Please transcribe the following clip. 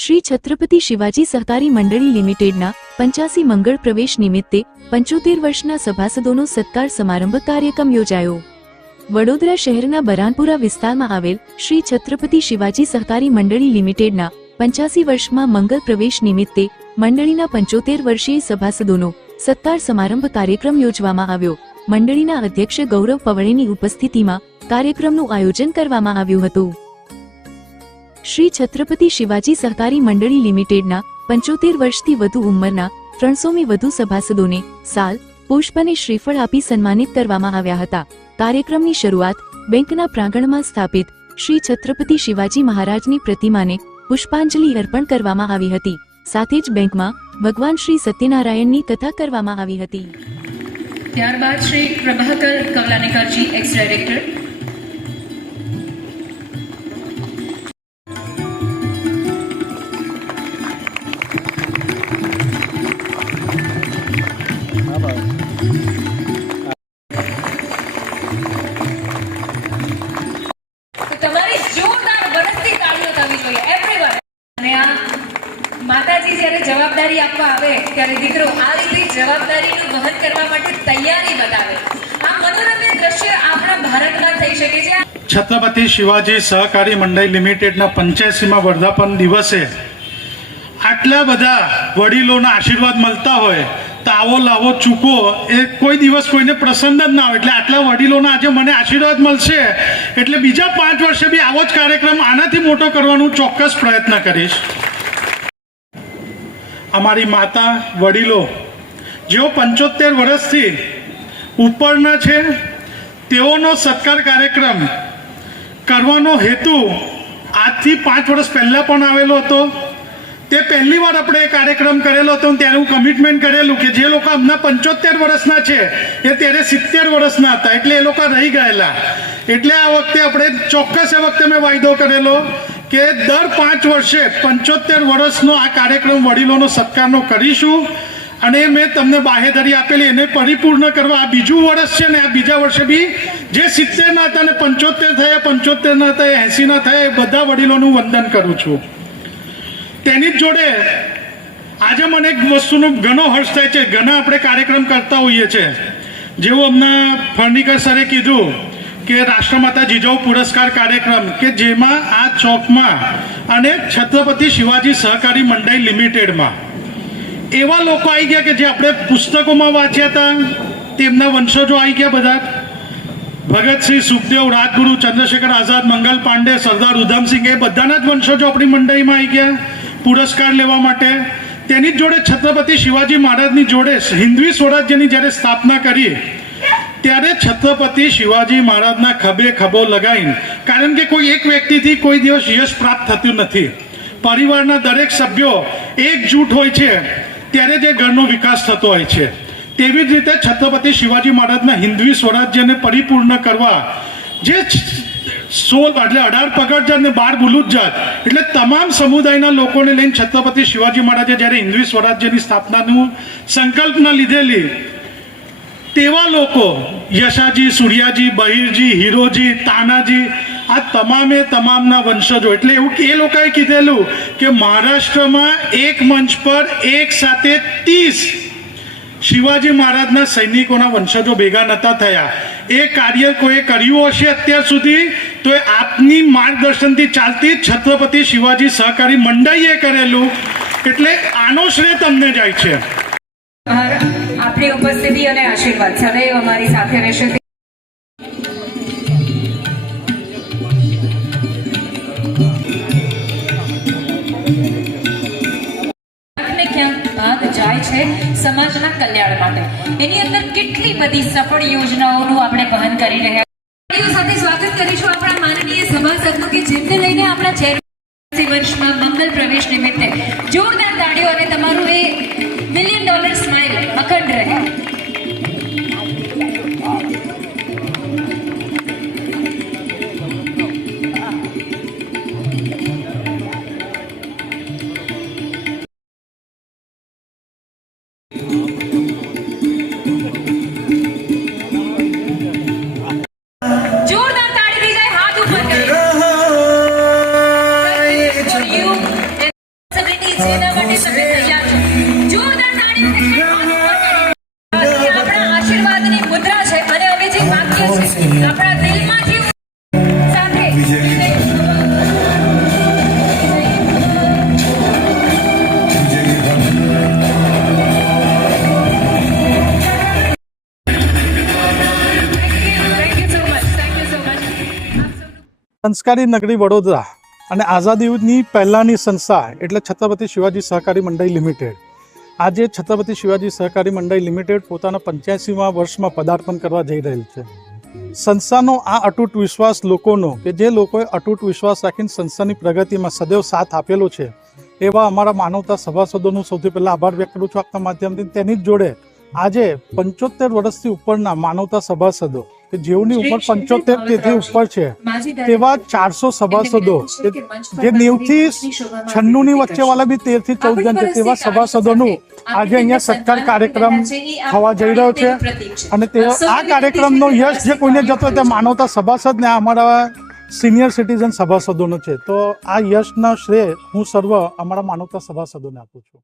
શ્રી છત્રપતિ શિવાજી સહકારી મંડળી લિમિટેડના પંચાસી મંગળ પ્રવેશ નિમિત્તે પંચોતેર વર્ષના સભાસદોનો સત્કાર સમારંભ કાર્યક્રમ યોજાયો. વડોદરા શહેરના બરાનપુરા વિસ્તારમાં આવેલ શ્રી છત્રપતિ શિવાજી સહકારી મંડળી લિમિટેડના પંચાસી વર્ષમાં મંગળ પ્રવેશ નિમિત્તે મંડળીના પંચોતેર વર્ષીય સભાસદોનો સત્કાર સમારંભ કાર્યક્રમ યોજવામાં આવ્યો. મંડળીના અધ્યક્ષ ગૌરવ પવળેની ઉપસ્થિતિમાં કાર્યક્રમનું આયોજન કરવામાં આવ્યું હતું. શ્રી છત્રપતિ શિવાજી સહકારી મંડળી લિમિટેડના પંચોતેર વર્ષથી વધુ ઉંમરના ત્રણસોમી વધુ સભાસદોને સાલ, પુષ્પ અને શ્રીફળ આપી સન્માનિત કરવામાં આવ્યા હતા. કાર્યક્રમની શરૂઆત બેંકના પ્રાંગણમાં સ્થાપિત શ્રી છત્રપતિ શિવાજી મહારાજની પ્રતિમાને પુષ્પાંજલિ અર્પણ કરવામાં આવી હતી. સાથે જ બેંકમાં ભગવાન શ્રી સત્યનારાયણની કથા કરવામાં આવી હતી. ત્યારબાદ શ્રી પ્રભાકર કવલાનેકરજી એક્સ ડાયરેક્ટર જવાબદારી આપવા આવે, ત્યારે દીકરો આ રીતે જવાબદારીનું વહન કરવા માટે તૈયારી બતાવે આ મનોરમ્ય દ્રશ્ય આપણા ભારતમાં થઈ શકે છે. છત્રપતિ શિવાજી સહકારી મંડળ લિમિટેડના પંચ્યાસીમાં વર્ધાપન દિવસે આટલા બધા વડીલોના આશીર્વાદ મળતા હોય, તો આવો લાવો ચૂકો, એ કોઈ દિવસ કોઈને પ્રસન્ન જ ના આવે એટલે આટલા વડીલોના આજે મને આશીર્વાદ મળશે. એટલે બીજા પાંચ વર્ષે બી આવો જ કાર્યક્રમ આનાથી મોટો કરવાનું ચોક્કસ પ્રયત્ન કરીશ. અમારી માતા વડીલો, જેઓ પંચોતેર વર્ષથી ઉપરના છે, તેઓનો સત્કાર કાર્યક્રમ કરવાનો હેતુ આજથી પાંચ વર્ષ પહેલાં પણ આવેલો હતો. તે પહેલી વાર આપણે એ કાર્યક્રમ કરેલો હતો ત્યારે હું કમિટમેન્ટ કરેલું કે જે લોકો હમણાં પંચોતેર વર્ષના છે, એ ત્યારે સિત્તેર વર્ષના હતા, એટલે એ લોકો રહી ગયેલા. એટલે આ વખતે આપણે ચોક્કસ એ વખતે મેં વાયદો કરેલો. કે દર પાંચ વર્ષે પંચોતેર વર્ષનો આ કાર્યક્રમ વડીલોનો સત્કારનો કરીશું અને મેં તમને બાહેધરી આપેલી, એને પરિપૂર્ણ કરવા આ બીજું વર્ષ છે ને આ બીજા વર્ષે બી જે સિત્તેર ના હતા ને પંચોતેર થયા પંચોતેર ના થયા, એસી ના થયા, એ બધા વડીલોનું વંદન કરું છું. તેની જ જોડે આજે મને એક વસ્તુનો ઘણો હર્ષ થાય છે. ઘણા આપણે કાર્યક્રમ કરતા હોઈએ છીએ જેવું હમણાં ફર્નિકર સરે કીધું કે રાષ્ટ્રમાતા જીજાઉ પુરસ્કાર કાર્યક્રમ કે જેમાં આ ચોકમાં અને છત્રપતિ શિવાજી સહકારી મંડળ લિમિટેડમાં. એવા લોકો આવી ગયા કે જે આપણે પુસ્તકોમાં વાંચ્યા હતા, તેમના વંશજો આવી ગયા બધા. ભગતસિંહ સુખદેવ, રાજગુરુ, ચંદ્રશેખર આઝાદ, મંગલ પાંડે, સરદાર ઉધમસિંહ એ બધાના જ વંશજો આપણી મંડળીમાં આવી ગયા પુરસ્કાર લેવા માટે. તેની જોડે છત્રપતિ શિવાજી મહારાજની જોડે હિન્દવી સ્વરાજ્યની જ્યારે સ્થાપના કરી ત્યારે છત્રપતિ શિવાજી મહારાજના ખભે ખભો લગાવીને કારણ કે કોઈ એક વ્યક્તિથી કોઈ દિવસ યશ પ્રાપ્ત થતું નથી. પરિવારના દરેક સભ્યો એકજૂટ હોય છે, ત્યારે જે ઘરનો વિકાસ થતો હોય છે. તેવી જ રીતે છત્રપતિ શિવાજી મહારાજના હિન્દવી સ્વરાજ્યને પરિપૂર્ણ કરવા, જે સોલ એટલે અઢાર પગડજાત ને બાર બુલુજજાત એટલે તમામ સમુદાયના લોકોને લઈને છત્રપતિ શિવાજી મહારાજે જ્યારે હિન્દવી સ્વરાજ્યની સ્થાપનાનું સંકલ્પના લીધેલી તેવા લોકો, યશાજી, સૂર્યાજી, બહિરજી, હીરોજી, તાનાજી, આ તમામે તમામના વંશજો. એટલે એવું કે એ લોકોએ કીધેલું કે મહારાષ્ટ્રમાં એક મંચ પર એક સાથે ત્રીસ શિવાજી મહારાજના સૈનિકોના વંશજો ભેગા નતા થયા. એ કાર્ય કોઈએ કર્યું હશે અત્યાર સુધી, તો એ આપની માર્ગદર્શનથી ચાલતી છત્રપતિ શિવાજી સહકારી મંડળીએ કરેલું. એટલે આનો શ્રેય તમને જાય છે. આપની ઉપસ્થિતિ અને આશીર્વાદ. સદૈવ અમારી સાથે રહેશે. જાય છે સમાજના કલ્યાણ માટે. એની અંદર કેટલી બધી સફળ યોજનાઓનું આપણે વહન કરી રહ્યા જેના માટે તમે તૈયાર છો જોરદાર તાળીઓથી આપણા આશીર્વાદની મુદ્રા છે અને હવે જે વાક્ય છે આપણા દિલમાંથી સાથે Thank you so much. Thank you so much. સંસ્કારી નગરી વડોદરા અને આઝાદીની પહેલાંની સંસ્થા એટલે છત્રપતિ શિવાજી સહકારી મંડળી લિમિટેડ. આજે છત્રપતિ શિવાજી સહકારી મંડળી લિમિટેડ પોતાના પંચ્યાસીમાં વર્ષમાં પદાર્પણ કરવા જઈ રહેલ છે. સંસ્થાનો આ અતૂટ વિશ્વાસ લોકોનો કે જે લોકોએ અતૂટ વિશ્વાસ રાખીને સંસ્થાની પ્રગતિમાં સદૈવ સાથ આપેલો છે, એવા અમારા માનવતા સભાસદોનો સૌથી પહેલાં આભાર વ્યક્ત કરું છું. આપના માધ્યમથી તેની જ જોડે આજે પંચોતેર વર્ષથી ઉપરના માનવતા સભાસદો કે જેઓની ઉંમર પંચોતેર તેથી ઉપર છે તેવા ચારસો સભાસદો જે નેવથી નેવથી છન્નુની વચ્ચે વાળા બી તેરથી ચૌદ જણ છે તેવા સભાસદોનું આજે અહીંયા સત્કાર કાર્યક્રમ થવા જઈ રહ્યો છે અને તે આ કાર્યક્રમનો યશ જે કોઈને જતો તે માનવતા સભાસદ ને અમારા સિનિયર સિટીઝન સભાસદોનો છે. તો આ યશના શ્રેય હું સર્વ અમારા માનવતા સભાસદોને આપું છું.